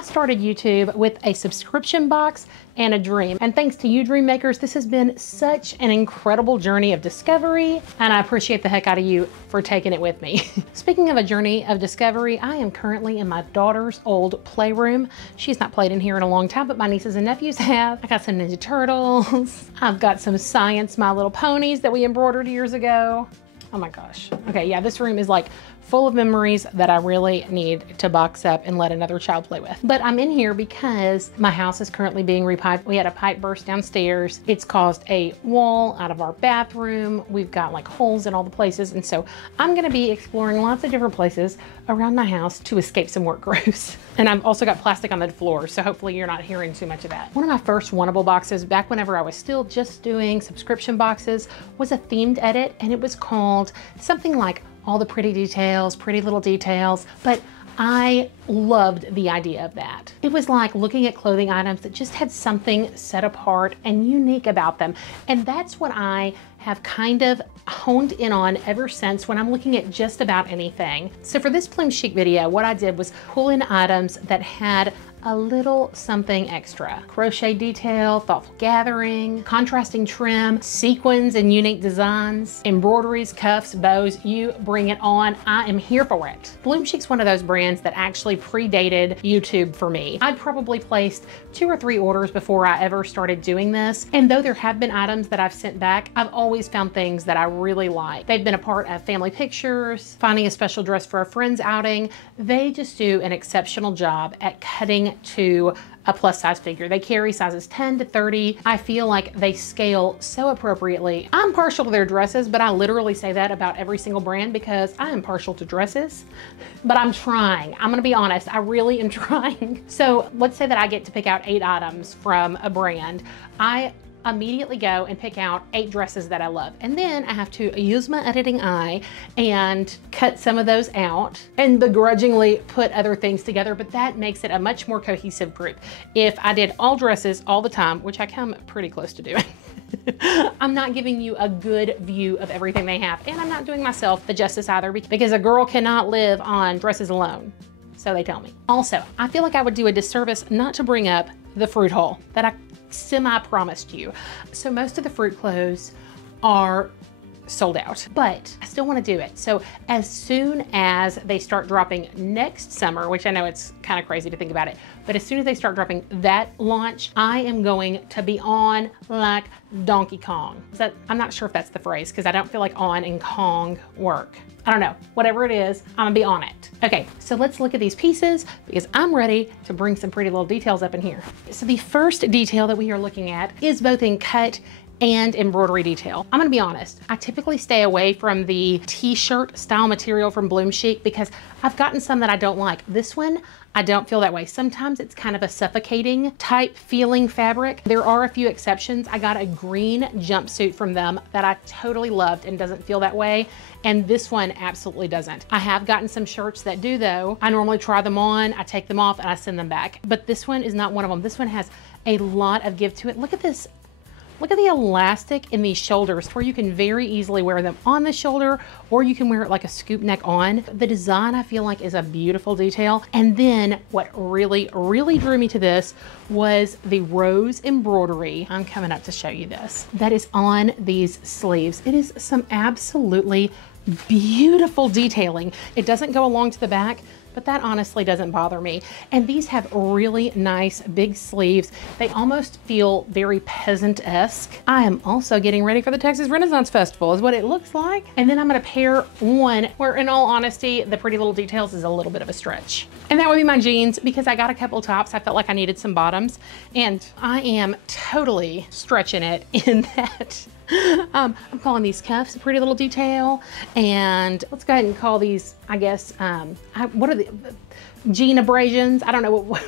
I started YouTube with a subscription box and a dream. And thanks to you dream makers, this has been such an incredible journey of discovery, and I appreciate the heck out of you for taking it with me. Speaking of a journey of discovery, I am currently in my daughter's old playroom. She's not played in here in a long time, but my nieces and nephews have. I got some Ninja Turtles. I've got some Science My Little Ponies that we embroidered years ago. Oh my gosh. Okay, yeah, this room is like full of memories that I really need to box up and let another child play with. But I'm in here because my house is currently being repiped. We had a pipe burst downstairs. It's caused a wall out of our bathroom. We've got like holes in all the places. And so I'm gonna be exploring lots of different places around my house to escape some work grooves. And I've also got plastic on the floor, so hopefully you're not hearing too much of that. One of my first Wannable boxes, back whenever I was still just doing subscription boxes, was a themed edit, and it was called something like All the Pretty Details, Pretty Little Details, but I loved the idea of that. It was like looking at clothing items that just had something set apart and unique about them. And that's what I have kind of honed in on ever since when I'm looking at just about anything. So for this Bloomchic video, what I did was pull in items that had a little something extra. Crochet detail, thoughtful gathering, contrasting trim, sequins and unique designs, embroideries, cuffs, bows, you bring it on. I am here for it. Bloomchic's one of those brands that actually predated YouTube for me. I'd probably placed 2 or 3 orders before I ever started doing this. And though there have been items that I've sent back, I've always found things that I really like. They've been a part of family pictures, finding a special dress for a friend's outing. They just do an exceptional job at cutting to a plus size figure. They carry sizes 10 to 30. I feel like they scale so appropriately. I'm partial to their dresses, but I literally say that about every single brand because I am partial to dresses, but I'm trying. I'm gonna be honest, I really am trying. So let's say that I get to pick out 8 items from a brand. I immediately go and pick out 8 dresses that I love. And then I have to use my editing eye and cut some of those out and begrudgingly put other things together, but that makes it a much more cohesive group. If I did all dresses all the time, which I come pretty close to doing, I'm not giving you a good view of everything they have. And I'm not doing myself the justice either because a girl cannot live on dresses alone. So they tell me. Also, I feel like I would do a disservice not to bring up the fruit haul that I semi-promised you. So most of the fruit clothes are sold out, but I still want to do it. So as soon as they start dropping next summer, which I know it's kind of crazy to think about it, but as soon as they start dropping that launch, I am going to be on like Donkey Kong. So I'm not sure if that's the phrase because I don't feel like on and Kong work. I don't know, whatever it is, I'm gonna be on it. Okay, so let's look at these pieces because I'm ready to bring some pretty little details up in here. So the first detail that we are looking at is both in cut and embroidery detail. I'm gonna be honest, I typically stay away from the t-shirt style material from Bloomchic because I've gotten some that I don't like. This one, I don't feel that way. Sometimes it's kind of a suffocating type feeling fabric. There are a few exceptions. I got a green jumpsuit from them that I totally loved and doesn't feel that way. And this one absolutely doesn't. I have gotten some shirts that do though. I normally try them on, I take them off and I send them back. But this one is not one of them. This one has a lot of give to it. Look at this. Look at the elastic in these shoulders where you can very easily wear them on the shoulder or you can wear it like a scoop neck on. The design I feel like is a beautiful detail. And then what really, really drew me to this was the rose embroidery. I'm coming up to show you this. That is on these sleeves. It is some absolutely beautiful detailing. It doesn't go along to the back, but that honestly doesn't bother me. And these have really nice big sleeves. They almost feel very peasant-esque. I am also getting ready for the Texas Renaissance Festival is what it looks like. And then I'm gonna pair one where in all honesty, the pretty little details is a little bit of a stretch. And that would be my jeans because I got a couple tops. I felt like I needed some bottoms and I am totally stretching it in that. I'm calling these cuffs a pretty little detail, and let's go ahead and call these, I guess, what are the jean abrasions? I don't know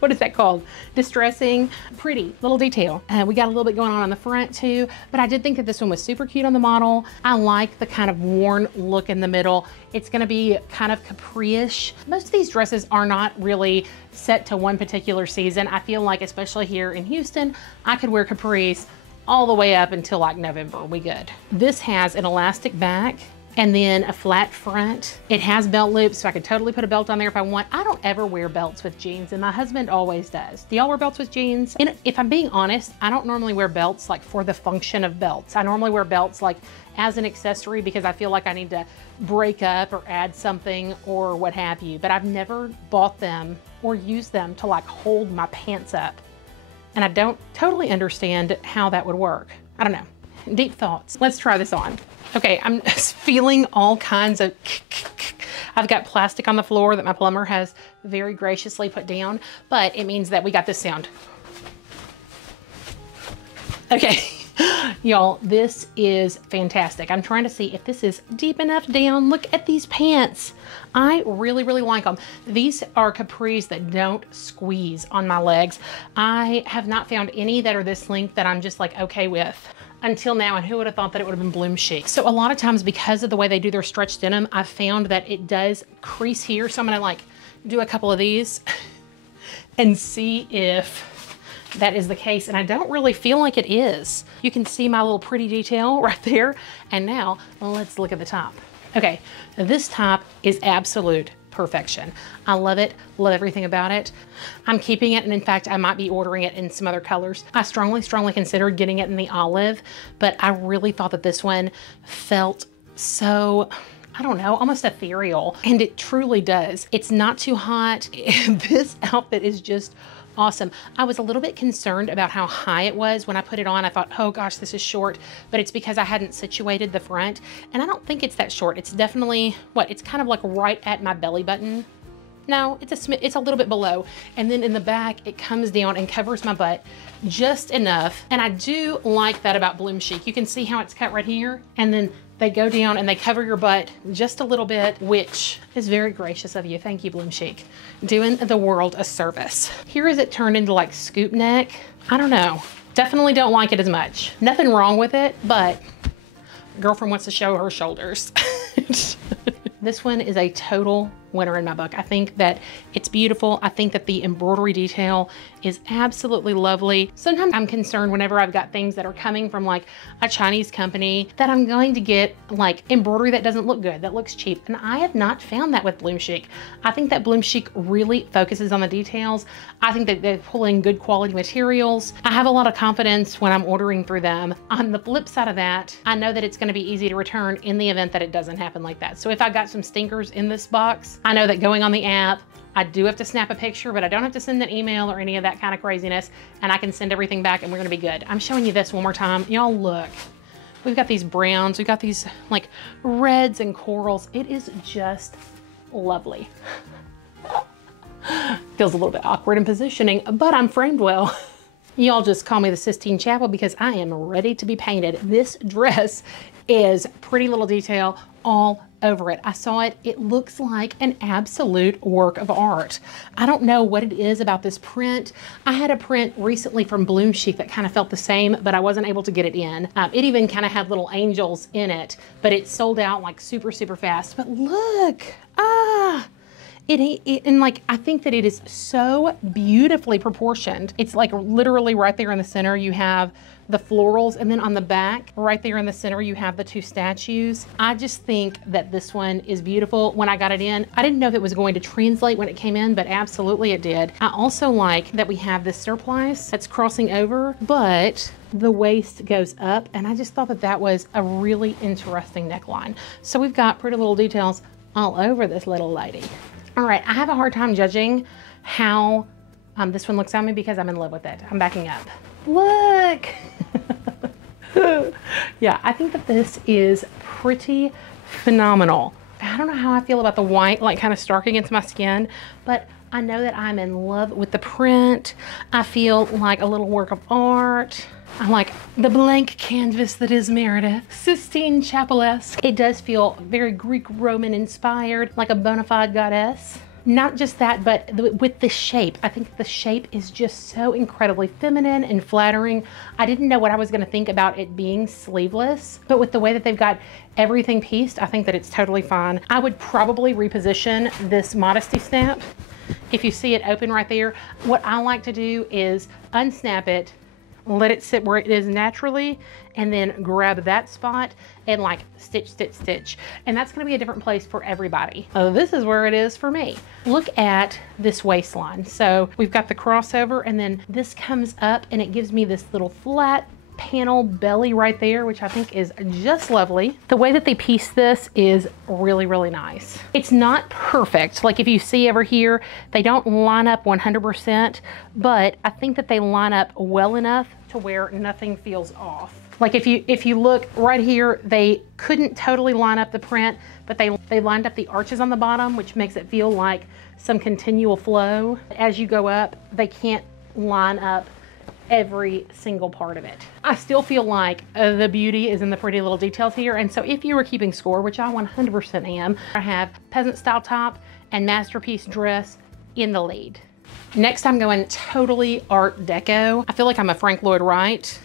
what is that called? Distressing, pretty little detail. We got a little bit going on the front too, but I did think that this one was super cute on the model. I like the kind of worn look in the middle. It's gonna be kind of capri-ish. Most of these dresses are not really set to one particular season. I feel like, especially here in Houston, I could wear capris all the way up until like November, we good. This has an elastic back and then a flat front. It has belt loops, so I could totally put a belt on there if I want. I don't ever wear belts with jeans, and my husband always does. Do y'all wear belts with jeans? And if I'm being honest, I don't normally wear belts like for the function of belts. I normally wear belts like as an accessory because I feel like I need to break up or add something or what have you, but I've never bought them or used them to like hold my pants up. And I don't totally understand how that would work. I don't know. Deep thoughts. Let's try this on. Okay, I'm feeling all kinds of I've got plastic on the floor that my plumber has very graciously put down, but it means that we got this sound. Okay, y'all, this is fantastic. I'm trying to see if this is deep enough down. Look at these pants. I really, really like them. These are Capris that don't squeeze on my legs. I have not found any that are this length that I'm just like okay with until now, and who would have thought that it would have been Bloomchic. So a lot of times because of the way they do their stretch denim, I've found that it does crease here. So I'm gonna like do a couple of these and see if that is the case. And I don't really feel like it is. You can see my little pretty detail right there. And now let's look at the top. Okay, this top is absolute perfection. I love it, love everything about it. I'm keeping it, and in fact, I might be ordering it in some other colors. I strongly considered getting it in the olive, but I really thought that this one felt so, I don't know, almost ethereal, and it truly does. It's not too hot. This outfit is just awesome. I was a little bit concerned about how high it was when I put it on. I thought, oh gosh, this is short, but it's because I hadn't situated the front, and I don't think it's that short. It's definitely, it's kind of like right at my belly button. No, it's a little bit below. And then in the back, it comes down and covers my butt just enough. And I do like that about Bloomchic. You can see how it's cut right here, and then they go down and they cover your butt just a little bit, which is very gracious of you. Thank you, Bloomchic. Doing the world a service. Here is it turned into like scoop neck. I don't know. Definitely don't like it as much. Nothing wrong with it, but girlfriend wants to show her shoulders. This one is a total winner in my book. I think that it's beautiful. I think that the embroidery detail is absolutely lovely. Sometimes I'm concerned whenever I've got things that are coming from like a Chinese company that I'm going to get like embroidery that doesn't look good, that looks cheap. And I have not found that with Bloomchic. I think that Bloomchic really focuses on the details. I think that they pull in good quality materials. I have a lot of confidence when I'm ordering through them. On the flip side of that, I know that it's going to be easy to return in the event that it doesn't happen like that. So if I got some stinkers in this box, I know that going on the app, I do have to snap a picture, but I don't have to send an email or any of that kind of craziness, and I can send everything back and we're gonna be good. I'm showing you this one more time. Y'all look. We've got these browns, we've got these like reds and corals. It is just lovely. Feels a little bit awkward in positioning, but I'm framed well. Y'all just call me the Sistine Chapel because I am ready to be painted. This dress is pretty little detail all over it. I saw it. It looks like an absolute work of art. I don't know what it is about this print. I had a print recently from Bloomchic that kind of felt the same, but I wasn't able to get it in. It even kind of had little angels in it, but it sold out like super, super fast. But look, and like, I think that it is so beautifully proportioned. It's like literally right there in the center, you have the florals, and then on the back, right there in the center, you have the two statues. I just think that this one is beautiful. When I got it in, I didn't know if it was going to translate when it came in, but absolutely it did. I also like that we have this surplice that's crossing over, but the waist goes up, and I just thought that that was a really interesting neckline. So we've got pretty little details all over this little lady. All right, I have a hard time judging how this one looks on me because I'm in love with it. I'm backing up. Look. Yeah, I think that this is pretty phenomenal. I don't know how I feel about the white, like kind of stark against my skin, but I know that I'm in love with the print. I feel like a little work of art. I like the blank canvas that is Meredith, Sistine Chapel-esque. It does feel very Greek Roman inspired, like a bona fide goddess. Not just that, but with the shape. I think the shape is just so incredibly feminine and flattering. I didn't know what I was gonna think about it being sleeveless, but with the way that they've got everything pieced, I think that it's totally fine. I would probably reposition this modesty snap. If you see it open right there, what I like to do is unsnap it, let it sit where it is naturally, and then grab that spot and like stitch, stitch, stitch. And that's gonna be a different place for everybody. This is where it is for me. Look at this waistline. So we've got the crossover, and then this comes up and it gives me this little flat panel belly right there, which I think is just lovely. The way that they piece this is really, really nice. It's not perfect. Like if you see over here, they don't line up 100%, but I think that they line up well enough to where nothing feels off. Like if you look right here, they couldn't totally line up the print, but they lined up the arches on the bottom, which makes it feel like some continual flow. As you go up, they can't line up every single part of it. I still feel like the beauty is in the pretty little details here. And so if you were keeping score, which I 100% am, I have peasant style top and masterpiece dress in the lead. Next, I'm going totally Art Deco. I feel like I'm a Frank Lloyd Wright.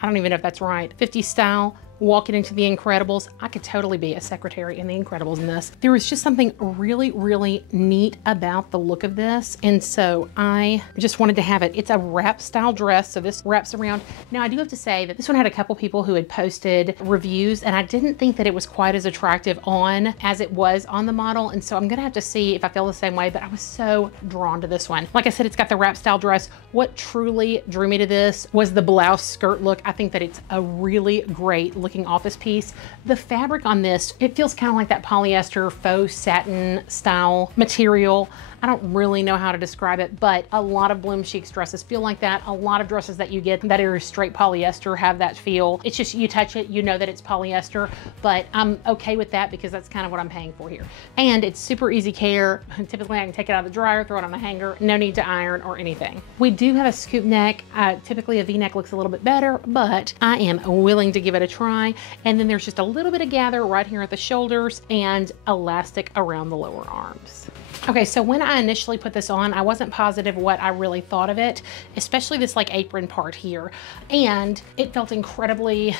I don't even know if that's right. 50s style, walking into the Incredibles. I could totally be a secretary in the Incredibles in this. There was just something really, really neat about the look of this. And so I just wanted to have it. It's a wrap style dress. So this wraps around. Now I do have to say that this one had a couple people who had posted reviews, and I didn't think that it was quite as attractive on as it was on the model. And so I'm gonna have to see if I feel the same way, but I was so drawn to this one. Like I said, it's got the wrap style dress. What truly drew me to this was the blouse skirt look. I think that it's a really great looking office piece. The fabric on this, it feels kind of like that polyester faux satin style material. I don't really know how to describe it, but a lot of Bloomchic's dresses feel like that. A lot of dresses that you get that are straight polyester have that feel. It's just, you touch it, you know that it's polyester, but I'm okay with that because that's kind of what I'm paying for here. And it's super easy care. Typically I can take it out of the dryer, throw it on the hanger, no need to iron or anything. We do have a scoop neck. Typically a V-neck looks a little bit better, but I am willing to give it a try. And then there's just a little bit of gather right here at the shoulders and elastic around the lower arms. Okay, so when I initially put this on, I wasn't positive what I really thought of it, especially this like apron part here. And it felt incredibly,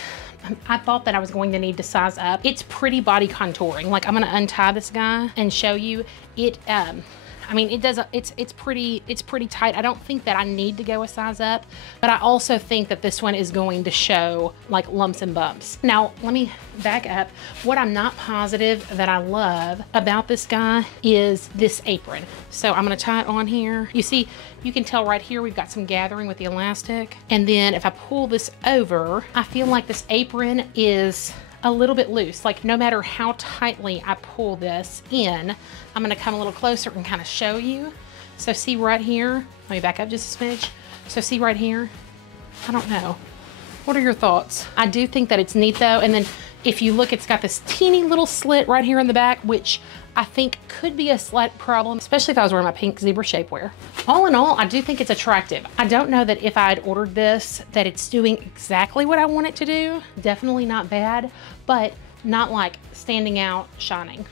I thought that I was going to need to size up. It's pretty body contouring. Like I'm gonna untie this guy and show you it. I mean, it does, it's pretty tight. I don't think that I need to go a size up, but I also think that this one is going to show like lumps and bumps. Now, let me back up. What I'm not positive that I love about this guy is this apron. So I'm gonna tie it on here. You see, you can tell right here, we've got some gathering with the elastic. And then if I pull this over, I feel like this apron is a little bit loose. Like no matter how tightly I pull this in, I'm gonna come a little closer and kind of show you. So see right here, let me back up just a smidge. So see right here, I don't know. What are your thoughts? I do think that it's neat though. And then if you look, it's got this teeny little slit right here in the back, which I think could be a slight problem, especially if I was wearing my pink zebra shapewear. All in all, I do think it's attractive. I don't know that if I had ordered this, that it's doing exactly what I want it to do. Definitely not bad, but not like standing out, shining.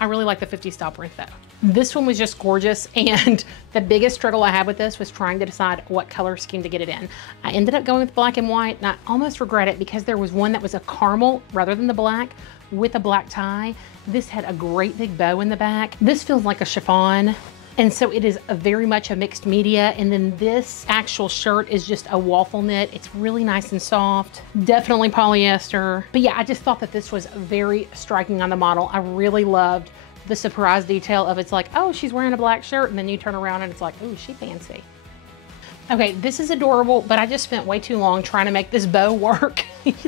I really like the 50s style print though. This one was just gorgeous, and the biggest struggle I had with this was trying to decide what color scheme to get it in. I ended up going with black and white, and I almost regret it because there was one that was a caramel rather than the black with a black tie. This had a great big bow in the back. This feels like a chiffon. And so it is very much a mixed media. And then this actual shirt is just a waffle knit. It's really nice and soft, definitely polyester. But yeah, I just thought that this was very striking on the model. I really loved the surprise detail of it's like, oh, she's wearing a black shirt. And then you turn around and it's like, oh, she fancy. Okay, this is adorable, but I just spent way too long trying to make this bow work.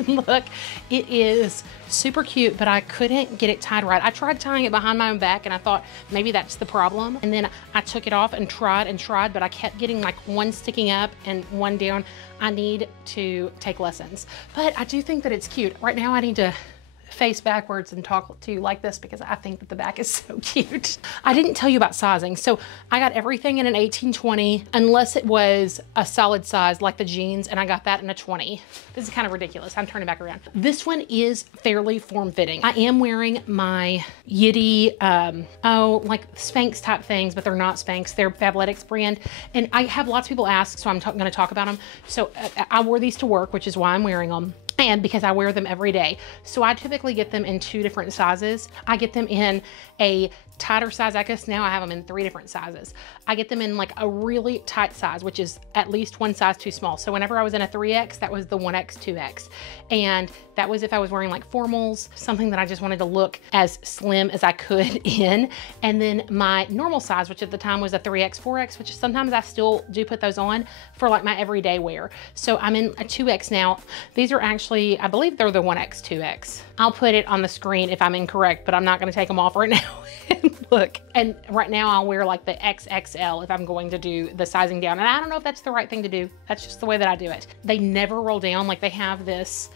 Look, it is super cute, but I couldn't get it tied right. I tried tying it behind my own back and I thought maybe that's the problem. And then I took it off and tried, but I kept getting like one sticking up and one down. I need to take lessons, but I do think that it's cute. Right now I need to face backwards and talk to you like this because I think that the back is so cute. I didn't tell you about sizing. So I got everything in an 18-20 unless it was a solid size like the jeans, and I got that in a 20. This is kind of ridiculous. I'm turning back around. This one is fairly form-fitting. I am wearing my Yiddy, like Spanx type things, but they're not Spanx. They're Fabletics brand. And I have lots of people ask, so I'm gonna talk about them. So I wore these to work, which is why I'm wearing them. And because I wear them every day. So I typically get them in 2 different sizes. I get them in a tighter size. I guess now I have them in 3 different sizes. I get them in like a really tight size, which is at least 1 size too small. So whenever I was in a 3X, that was the 1X, 2X. And that was if I was wearing like formals, something that I just wanted to look as slim as I could in. And then my normal size, which at the time was a 3X, 4X, which sometimes I still do put those on for like my everyday wear. So I'm in a 2X now. These are actually, I believe they're the 1X, 2X. I'll put it on the screen if I'm incorrect, but I'm not gonna take them off right now. Look, and right now I'll wear like the XXL if I'm going to do the sizing down. And I don't know if that's the right thing to do. That's just the way that I do it. They never roll down. Like they have this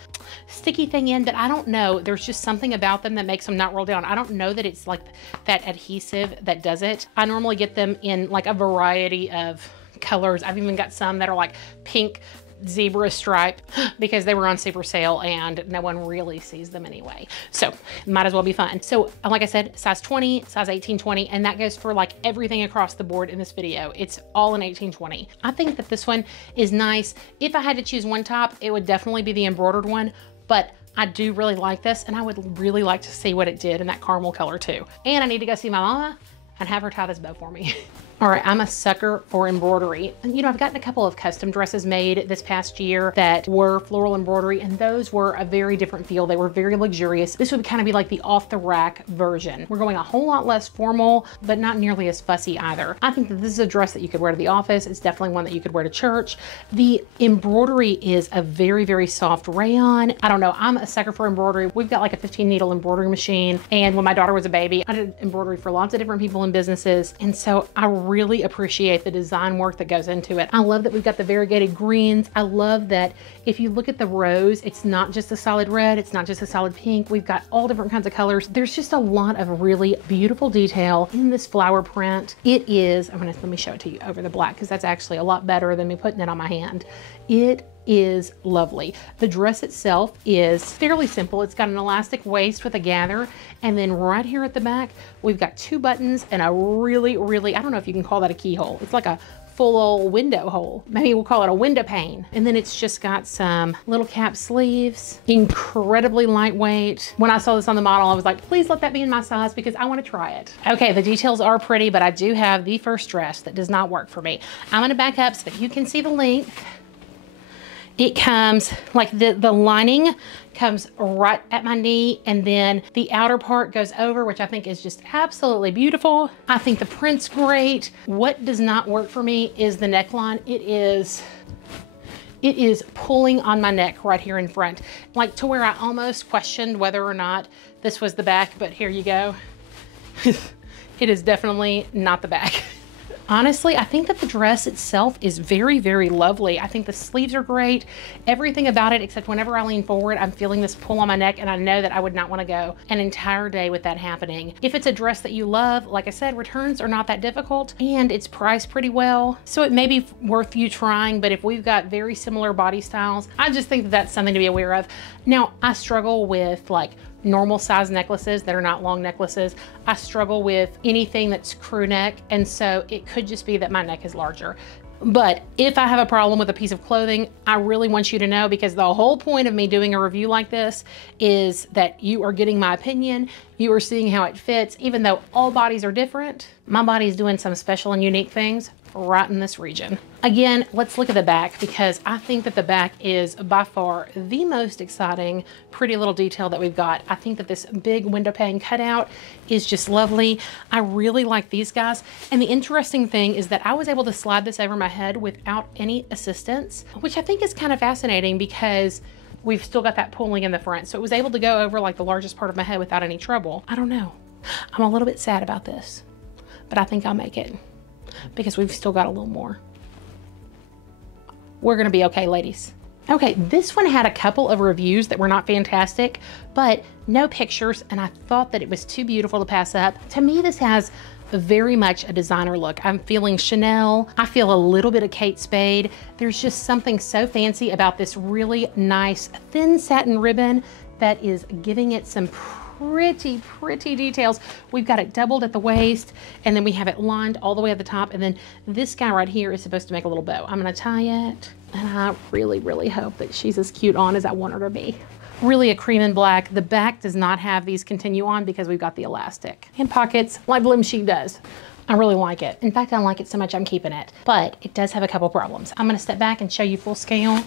sticky thing in, but I don't know. There's just something about them that makes them not roll down. I don't know that it's like that adhesive that does it. I normally get them in like a variety of colors. I've even got some that are like pink zebra stripe because they were on super sale and no one really sees them anyway. So might as well be fun. So like I said, size 20, size 18, 20, and that goes for like everything across the board in this video. It's all in 18, 20. I think that this one is nice. If I had to choose one top, it would definitely be the embroidered one, but I do really like this and I would really like to see what it did in that caramel color too. And I need to go see my mama and have her tie this bow for me. All right, I'm a sucker for embroidery. And, you know, I've gotten a couple of custom dresses made this past year that were floral embroidery, and those were a very different feel. They were very luxurious. This would kind of be like the off the rack version. We're going a whole lot less formal, but not nearly as fussy either. I think that this is a dress that you could wear to the office. It's definitely one that you could wear to church. The embroidery is a very, very soft rayon. I don't know, I'm a sucker for embroidery. We've got like a 15 needle embroidery machine. And when my daughter was a baby, I did embroidery for lots of different people in businesses. And so I really appreciate the design work that goes into it. I love that we've got the variegated greens. I love that if you look at the rose, it's not just a solid red, it's not just a solid pink. We've got all different kinds of colors. There's just a lot of really beautiful detail in this flower print. It is, let me show it to you over the black because that's actually a lot better than me putting it on my hand. It is lovely. The dress itself is fairly simple. It's got an elastic waist with a gather, and then right here at the back we've got 2 buttons and a really, I don't know if you can call that a keyhole. It's like a full old window hole. Maybe we'll call it a window pane. And then it's just got some little cap sleeves, incredibly lightweight. When I saw this on the model, I was like, please let that be in my size because I want to try it. Okay, the details are pretty, but I do have the first dress that does not work for me. I'm gonna back up so that you can see the length. It comes like the lining comes right at my knee, and then the outer part goes over, which I think is just absolutely beautiful. I think the print's great. What does not work for me is the neckline. It is pulling on my neck right here in front, like to where I almost questioned whether or not this was the back, but here you go. It is definitely not the back. Honestly, I think that the dress itself is very, very lovely. I think the sleeves are great. Everything about it, except whenever I lean forward, I'm feeling this pull on my neck, and I know that I would not want to go an entire day with that happening. If it's a dress that you love, like I said, returns are not that difficult, and it's priced pretty well. So it may be worth you trying, but if we've got very similar body styles, I just think that that's something to be aware of. Now, I struggle with like normal size necklaces that are not long necklaces. I struggle with anything that's crew neck, and so it could just be that my neck is larger. But if I have a problem with a piece of clothing, I really want you to know, because the whole point of me doing a review like this is that you are getting my opinion, you are seeing how it fits. Even though all bodies are different, my body is doing some special and unique things right in this region. Again, let's look at the back, because I think that the back is by far the most exciting, pretty little detail that we've got. I think that this big window pane cutout is just lovely. I really like these guys. And the interesting thing is that I was able to slide this over my head without any assistance, which I think is kind of fascinating because we've still got that pulling in the front. So it was able to go over like the largest part of my head without any trouble. I don't know. I'm a little bit sad about this, but I think I'll make it, because we've still got a little more. We're gonna be okay, ladies. Okay, this one had a couple of reviews that were not fantastic, but no pictures, and I thought that it was too beautiful to pass up. To me, this has very much a designer look. I'm feeling Chanel. I feel a little bit of Kate Spade. There's just something so fancy about this really nice thin satin ribbon that is giving it some pretty details. We've got it doubled at the waist, and then we have it lined all the way at the top, and then this guy right here is supposed to make a little bow. I'm gonna tie it, and I really hope that she's as cute on as I want her to be. really a cream and black. The back does not have these continue on because we've got the elastic. And pockets like Bloomchic does. I really like it. In fact, I like it so much I'm keeping it, but it does have a couple problems. I'm gonna step back and show you full scale.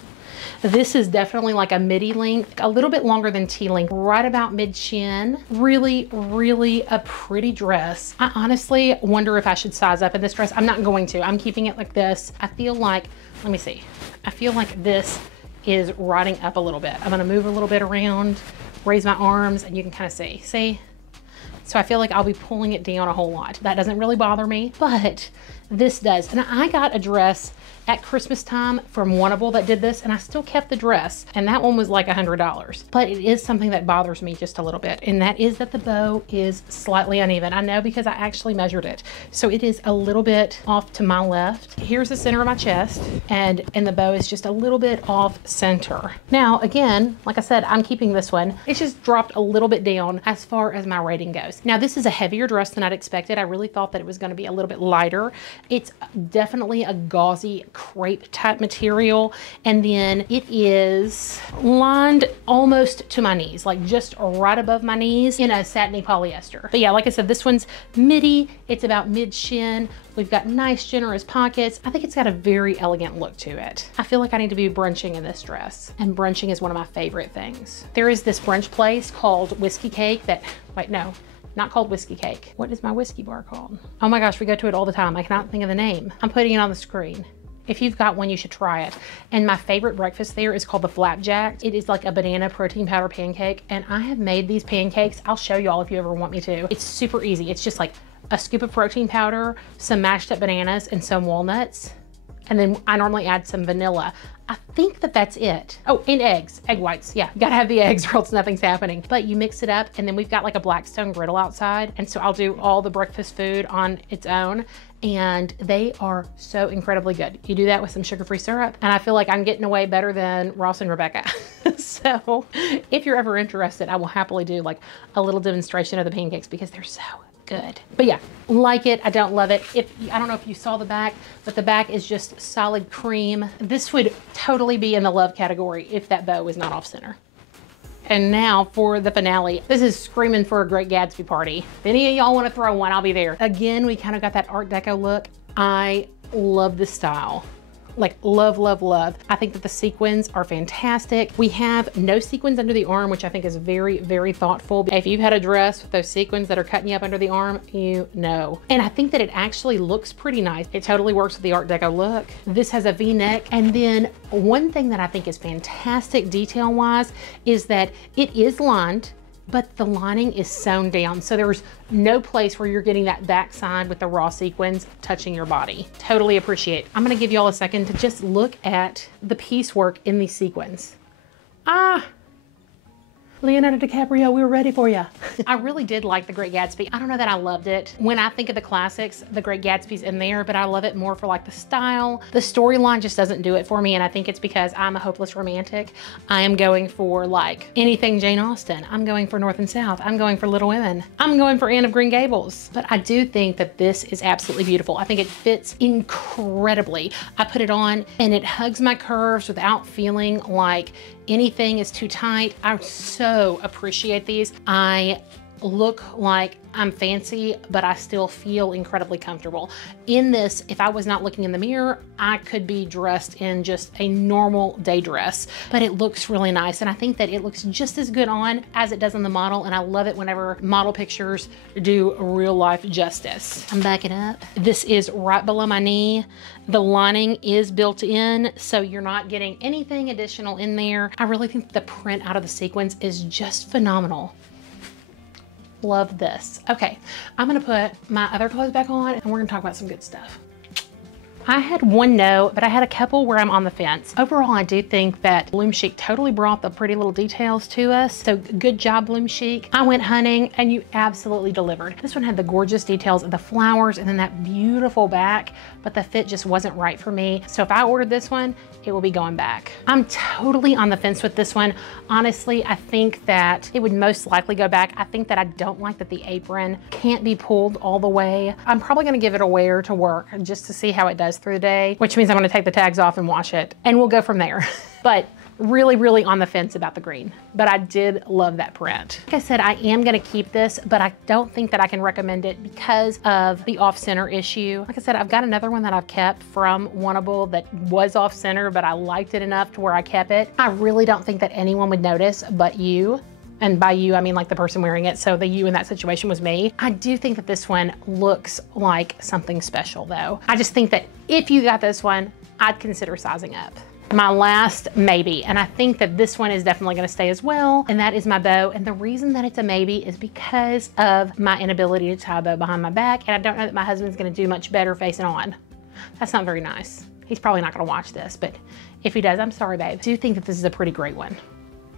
This is definitely like a midi length, a little bit longer than T-length, right about mid-chin. Really, really a pretty dress. I honestly wonder if I should size up in this dress. I'm not going to. I'm keeping it like this. I feel like, let me see. I feel like this is riding up a little bit. I'm gonna move a little bit around, raise my arms, and you can kind of see? So I feel like I'll be pulling it down a whole lot. That doesn't really bother me, but this does. And I got a dress at Christmas time from Oneable that did this, and I still kept the dress, and that one was like $100. But it is something that bothers me just a little bit, and that is that the bow is slightly uneven. I know because I actually measured it. So it is a little bit off to my left. Here's the center of my chest, and the bow is just a little bit off center. Now, again, like I said, I'm keeping this one. It's just dropped a little bit down as far as my rating goes. Now, this is a heavier dress than I'd expected. I really thought that it was gonna be a little bit lighter. It's definitely a gauzy crepe type material, and then it is lined almost to my knees, like just right above my knees in a satiny polyester. But yeah, like I said, this one's midi. It's about mid-shin. We've got nice generous pockets. I think it's got a very elegant look to it. I feel like I need to be brunching in this dress, and brunching is one of my favorite things. There is this brunch place called Whiskey Cake that, wait, no, not called Whiskey Cake. What is my whiskey bar called? Oh my gosh, we go to it all the time. I cannot think of the name. I'm putting it on the screen. If you've got one, you should try it. And my favorite breakfast there is called the Flapjack. It is like a banana protein powder pancake, and I have made these pancakes. I'll show you all if you ever want me to. It's super easy. It's just like a scoop of protein powder, some mashed up bananas, and some walnuts. And then I normally add some vanilla. I think that that's it. Oh, and eggs, egg whites. Yeah, gotta have the eggs or else nothing's happening. But you mix it up, and then we've got like a Blackstone griddle outside. And so I'll do all the breakfast food on its own, and they are so incredibly good. You do that with some sugar-free syrup, and I feel like I'm getting away better than Ross and Rebecca. So if you're ever interested, I will happily do like a little demonstration of the pancakes because they're so good. But yeah, like it, I don't love it. I don't know if you saw the back, but the back is just solid cream. This would totally be in the love category if that bow was not off center. And now for the finale. This is screaming for a Great Gatsby party. If any of y'all want to throw one, I'll be there. Again, we kind of got that Art Deco look. I love this style. Like love, love, love. I think that the sequins are fantastic. We have no sequins under the arm, which I think is very, very thoughtful. If you've had a dress with those sequins that are cutting you up under the arm, you know. And I think that it actually looks pretty nice. It totally works with the Art Deco look. This has a V-neck. And then one thing that I think is fantastic detail-wise is that it is lined, but the lining is sewn down. So there's no place where you're getting that backside with the raw sequins touching your body. Totally appreciate. I'm gonna give y'all a second to just look at the piecework in these sequins. Leonardo DiCaprio, we were ready for you. I really did like The Great Gatsby. I don't know that I loved it. When I think of the classics, The Great Gatsby's in there, but I love it more for like the style. The storyline just doesn't do it for me, and I think it's because I'm a hopeless romantic. I am going for like anything Jane Austen. I'm going for North and South. I'm going for Little Women. I'm going for Anne of Green Gables. But I do think that this is absolutely beautiful. I think it fits incredibly. I put it on and it hugs my curves without feeling like anything is too tight. I so appreciate these. I look like I'm fancy, but I still feel incredibly comfortable. In this, if I was not looking in the mirror, I could be dressed in just a normal day dress, but it looks really nice. And I think that it looks just as good on as it does on the model. And I love it whenever model pictures do real life justice. I'm backing up. This is right below my knee. The lining is built in, so you're not getting anything additional in there. I really think the print out of the sequins is just phenomenal. Love this. Okay, I'm gonna put my other clothes back on and we're gonna talk about some good stuff. I had one no, but I had a couple where I'm on the fence. Overall, I do think that Bloomchic totally brought the pretty little details to us. So good job, Bloomchic. I went hunting and you absolutely delivered. This one had the gorgeous details of the flowers and then that beautiful back, but the fit just wasn't right for me. So if I ordered this one, it will be going back. I'm totally on the fence with this one. Honestly, I think that it would most likely go back. I think that I don't like that the apron can't be pulled all the way. I'm probably gonna give it a wear to work just to see how it does through the day, which means I'm gonna take the tags off and wash it, and we'll go from there. But really on the fence about the green, but I did love that print. Like I said, I am gonna keep this, but I don't think that I can recommend it because of the off-center issue. Like I said, I've got another one that I've kept from Oneable that was off-center, but I liked it enough to where I kept it. I really don't think that anyone would notice but you. And by you, I mean like the person wearing it. So the you in that situation was me. I do think that this one looks like something special though. I just think that if you got this one, I'd consider sizing up. My last maybe, and I think that this one is definitely gonna stay as well, and that is my bow. And the reason that it's a maybe is because of my inability to tie a bow behind my back, and I don't know that my husband's gonna do much better facing on. That's not very nice. He's probably not gonna watch this, but if he does, I'm sorry, babe. I do think that this is a pretty great one.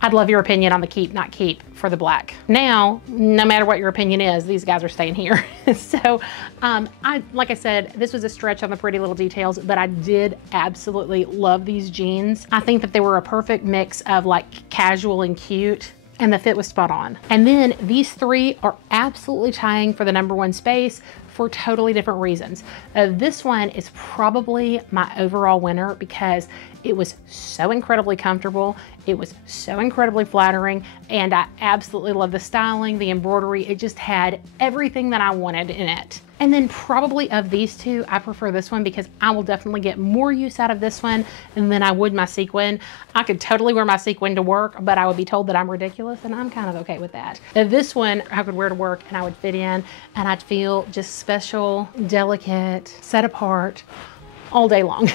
I'd love your opinion on the keep, not keep for the black. Now, no matter what your opinion is, these guys are staying here. So, like I said, this was a stretch on the pretty little details, but I did absolutely love these jeans. I think that they were a perfect mix of like casual and cute, and the fit was spot on. And then these three are absolutely tying for the #1 space for totally different reasons. This one is probably my overall winner because it was so incredibly comfortable. It was so incredibly flattering, and I absolutely love the styling, the embroidery. It just had everything that I wanted in it. And then probably of these two, I prefer this one because I will definitely get more use out of this one than I would my sequin. I could totally wear my sequin to work, but I would be told that I'm ridiculous, and I'm kind of okay with that. This one I could wear to work and I would fit in, and I'd feel just special, delicate, set apart all day long.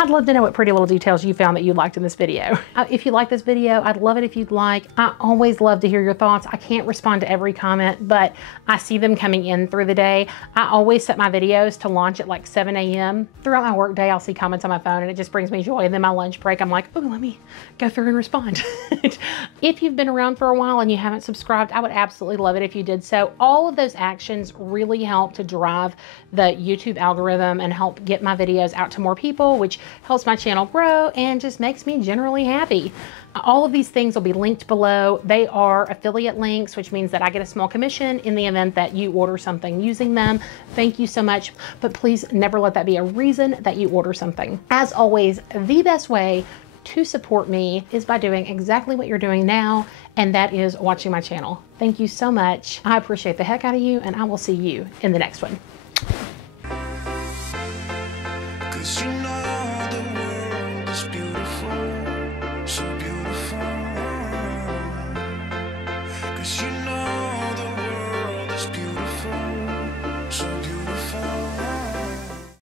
I'd love to know what pretty little details you found that you liked in this video. If you like this video, I'd love it if you'd like. I always love to hear your thoughts. I can't respond to every comment, but I see them coming in through the day. I always set my videos to launch at like 7 a.m. Throughout my work day, I'll see comments on my phone and it just brings me joy. And then my lunch break, I'm like, oh, let me go through and respond. If you've been around for a while and you haven't subscribed, I would absolutely love it if you did so. All of those actions really help to drive the YouTube algorithm and help get my videos out to more people, which helps my channel grow and just makes me generally happy. All of these things will be linked below. They are affiliate links, which means that I get a small commission in the event that you order something using them. Thank you so much, but please never let that be a reason that you order something. As always, the best way to support me is by doing exactly what you're doing now, and that is watching my channel. Thank you so much. I appreciate the heck out of you, and I will see you in the next one. Beautiful, so beautiful, 'cause you